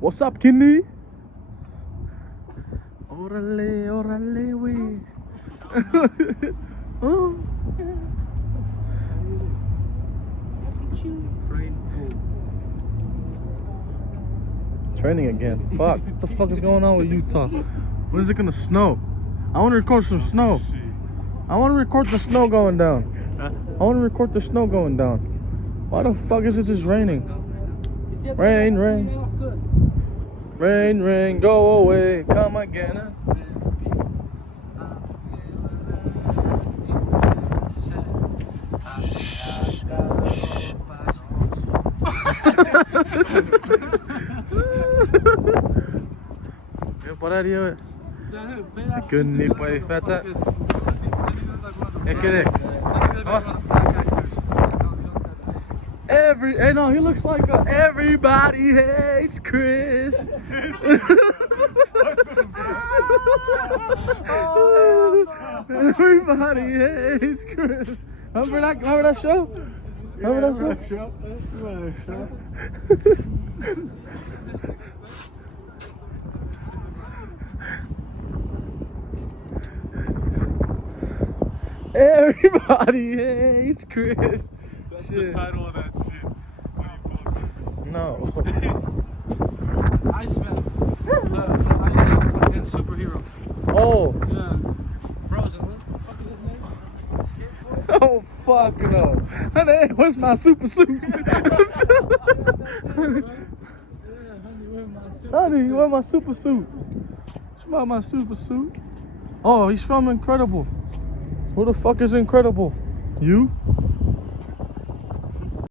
What's up, Kenny? Orale, orale, we. Oh. It's raining again. Fuck. What the fuck is going on with Utah? When is it gonna snow? I want to record some snow. I want to record the snow going down. I want to record the snow going down. Why the fuck is it just raining? Rain, rain. Rain, rain, go away. Come again. Para Dios. Couldn't he play feta? Hey, no, he looks like everybody hates Chris. Everybody hates Chris. Remember that show? Remember that show? Everybody hates Chris. That's shit. The title of that shit when you post it. No. Iceman. Iceman superhero. Oh. Yeah. Frozen. What the fuck is his name? Skateboard? Oh fuck no. Honey, where's my super suit? Honey, where's my super suit? What's about my super suit? Oh, he's from Incredible. Who the fuck is Incredible? You?